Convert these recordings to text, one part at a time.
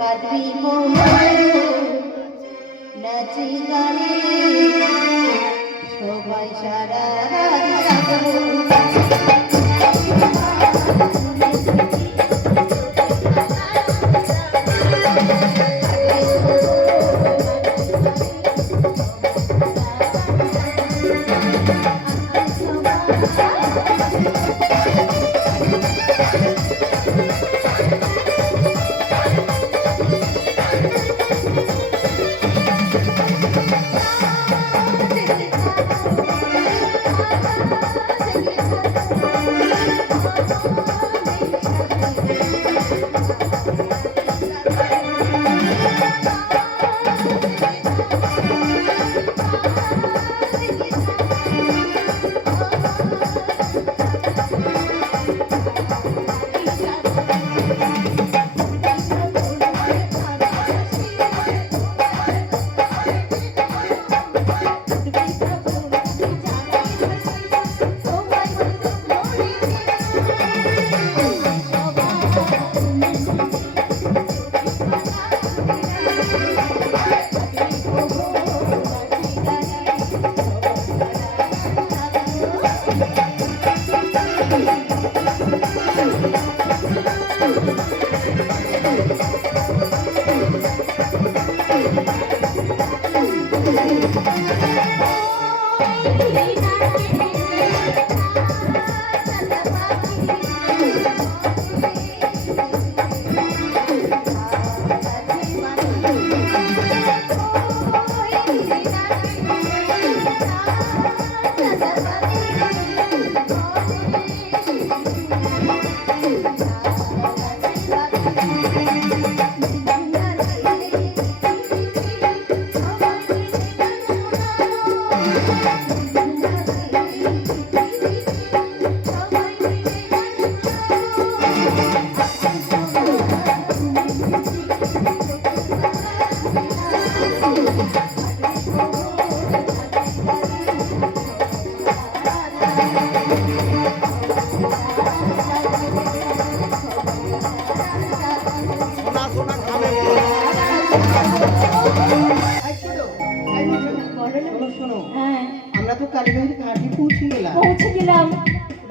কাটবি নাচি গানে সবাই সারা রাত জাগবো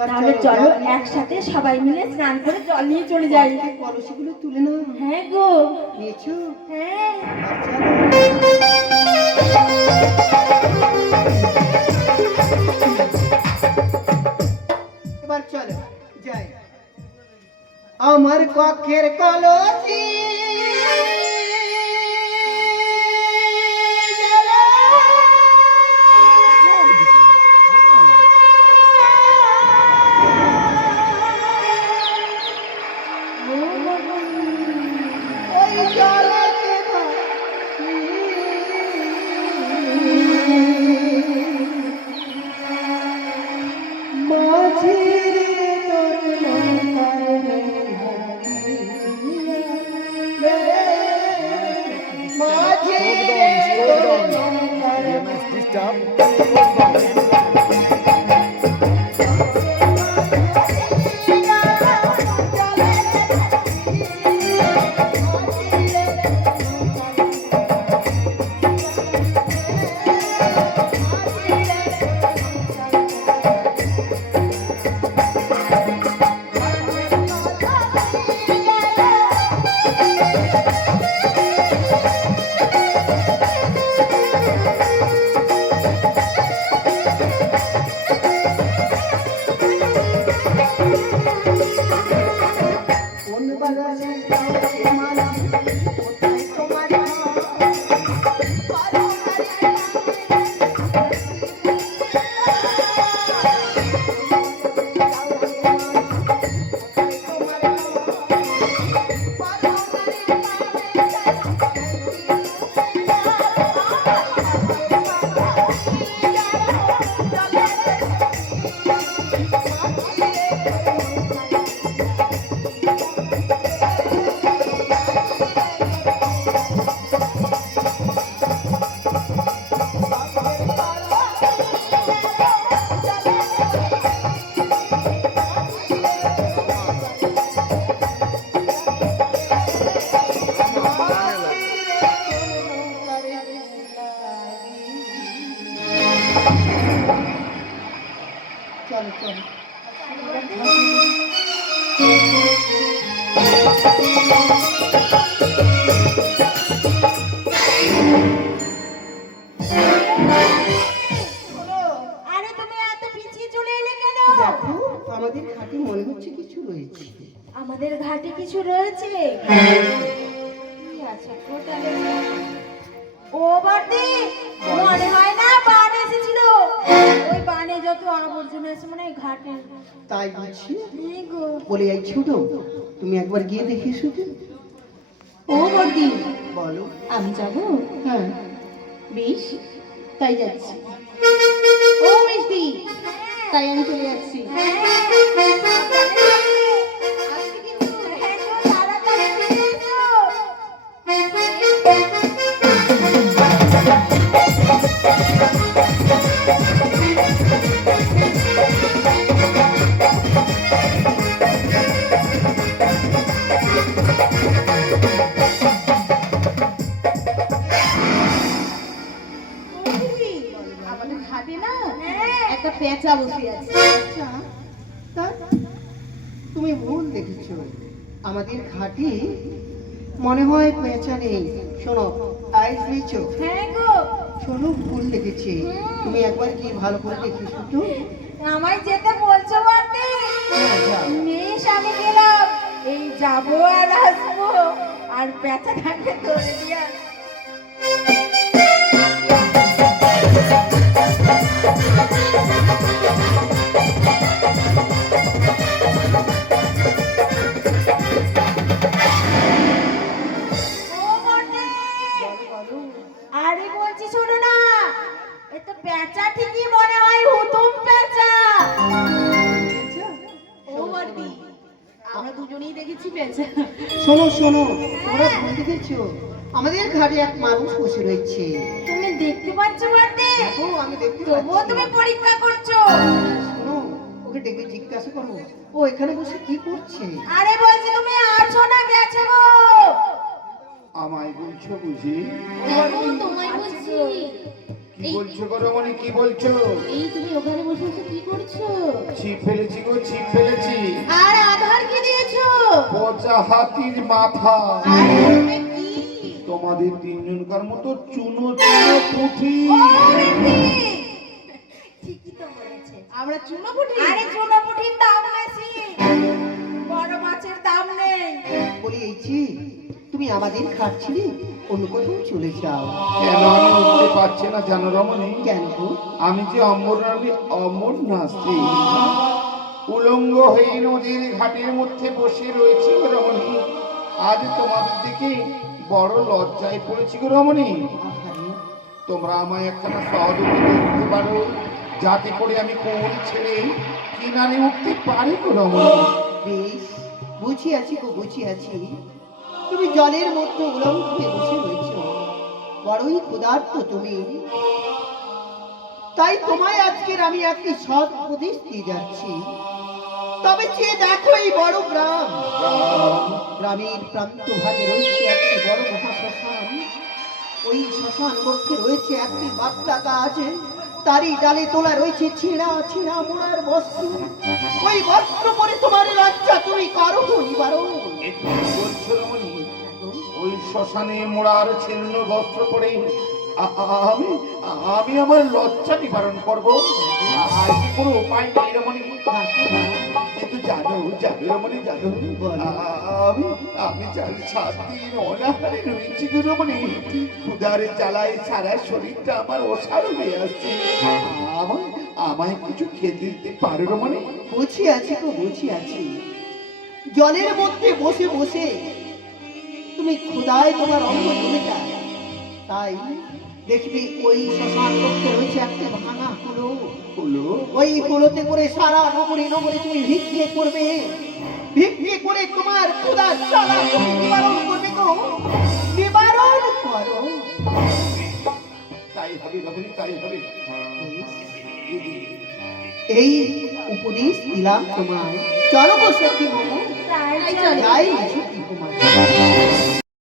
তাহলে চলো একসাথে সবাই মিলে স্নান করে জল নিয়ে চলে যাই। কলসিগুলো তুলে নাও। হ্যাঁ গো নিয়েছো? হ্যাঁ। এবার চলো যাই। আমার কক্ষের কলসি কিছু রয়েছে? কি আছে টোটালে? ও বাড়ি মনে হয় না বান এসেছিল। ওই বানে যত আবর্জনা এসে মনে হয় ঘাটে। তাই বলছি এই গো। বলে এই ছোট, তুমি একবার গিয়ে দেখে এসো তো। ও বড়দি, বলো। আমি যাব? হ্যাঁ, বেশ, তাই যাচ্ছি। ও মিষ্টি, তাই আমি চলে যাচ্ছি। আজকে কিন্তু তাড়াতাড়ি ফিরে এসো। আমাদের ঘাটে না একটা পেঁচা বসে আছে। আচ্ছা, তা তুমি ভুল দেখেছো। আমাদের ঘাটে মনে হয় পেঁচা নেই। শোনো, আইস নিচো। হ্যাঁ গো, শোনো, ভুল দেখেছি। তুমি একবার কি ভালো করে দেখে এসো তো। আমায় যেতে বলছো বলতে? হ্যাঁ, যাও। বেশ, আমি গেলাম। এই যাবো আর আসবো, আর পেঁচা ঘাটে ধরে দিয়ে আসবো। ও বটে! বলো, বলো। আরে বলছি শোনো না, এ তো পেঁচা ঠিকই মনে হয়, হুতুম পেঁচা। পেঁচা? ও বটে, আমরা দুজনেই দেখেছি পেঁচা। শোনো শোনো, তোমরা ভুল দেখেছো। আমাদের ঘাটে এক মানুষ বসে রয়েছে। তুমি দেখতে পাচ্ছ বটে? ও, আমি দেখতে তবুও পাচ্ছি। তুমি পরীক্ষা করছো। শোনো, ওকে ডেকে জিজ্ঞাসা করো ও এখানে বসে কি করছে। আরে বলছি তুমি আছো না গেছো গো? আমায় বলছো বুঝি? তোমায় বলছি। কি বলছো গো রমণী, কি বলছো? এই তুমি ওখানে বসে বসে কি করছো? ছিপ ফেলেছি গো, ছিপ ফেলেছি। আর আধার কি দিয়েছো? পচা হাতির মাথা। আরে তুমি কি? তোমাদের তিনজনকার মতো চুনো চুনো পুঁঠি। ও বেটি! ঠিকই তো বলেছে। আমরা চুনো পুঁটি? আরে চুনো পুঁটির দাম বেশি, বড় মাছের দাম নেই। বলি এইছি, তুমি আমাদের ঘাট ছিলে অন্য কোথাও চলে যাও। কেন আমি উঠতে পারছি না জানো রমণী? কেন গো? আমি যে অমর নাস্তি উলঙ্গ হয়ে নদীর ঘাটের মধ্যে বসে রয়েছি গো রমণী। আজ তোমাদের দিকে বড় লজ্জায় পড়েছি গো রমণী। আহারে, তোমরা আমায় একখানা সহযোগিতা দিতে পারো, যাতে করে আমি কোল ছেড়ে কিনারে উঠতে পারি গো রমণী। বেশ, বুঝিয়াছি গো, বুঝিয়াছি। তুমি জলের মধ্যে উলঙ্গ হয়ে বসে রয়েছ, বড়ই ক্ষুধার্ত তুমি। তাই তোমায় আজকের আমি একটি সৎ উপদেশ দিয়ে যাচ্ছি। তবে চেয়ে দেখো এই বড় গ্রাম, গ্রামের প্রান্ত ভাগে রয়েছে একটি বড় মহাশ্মশান। ওই শ্মশান মধ্যে রয়েছে একটি বাপ্তা গাছ, তারই ডালে তোলা রয়েছে ছিঁড়া ছিঁড়া মোড়ার বস্ত্র। ওই বস্ত্র পরে তোমার লজ্জা তুমি করো নিবারণ। এ কি বলছো রমণী? ওই শ্মশানে মোড়ার ছিন্ন বস্ত্র পরে আমি আমি আমার লজ্জা নিবারণ করবো? আর কি কোনো উপায় নেই রমণী? কিন্তু জানো জানো রমণী, জানো আমি আমি 4-7 দিন অনাহারে রয়েছি গো রমণী। ক্ষুধারে জ্বালায় সারা শরীরটা আমার অসাড় হয়ে আসছে। আমায় আমায় কিছু খেতে দিতে পারো রমণী? বুঝিয়াছি গো, বুঝিয়াছি। জলের মধ্যে বসে বসে তুমি ক্ষুধায় তোমার অঙ্গ জমে যায়। তাই দেখবি ওই শ্মশান কক্ষে রয়েছে একটা ভাঙা হুলো। হলো ওই হুলোতে করে সারা নগরে নগরে তুমি ভিক্ষে করবে। ভিক্ষে করে তোমার ক্ষুধার জ্বালা তুমি নিবারণ করবে গো, নিবারণ করো। তাই হবে রমণী, তাই হবে। এই উপদেশ দিলাম তোমায়। চলো গো সখী মোমো, তাই চলো। যাই সখী কুমার।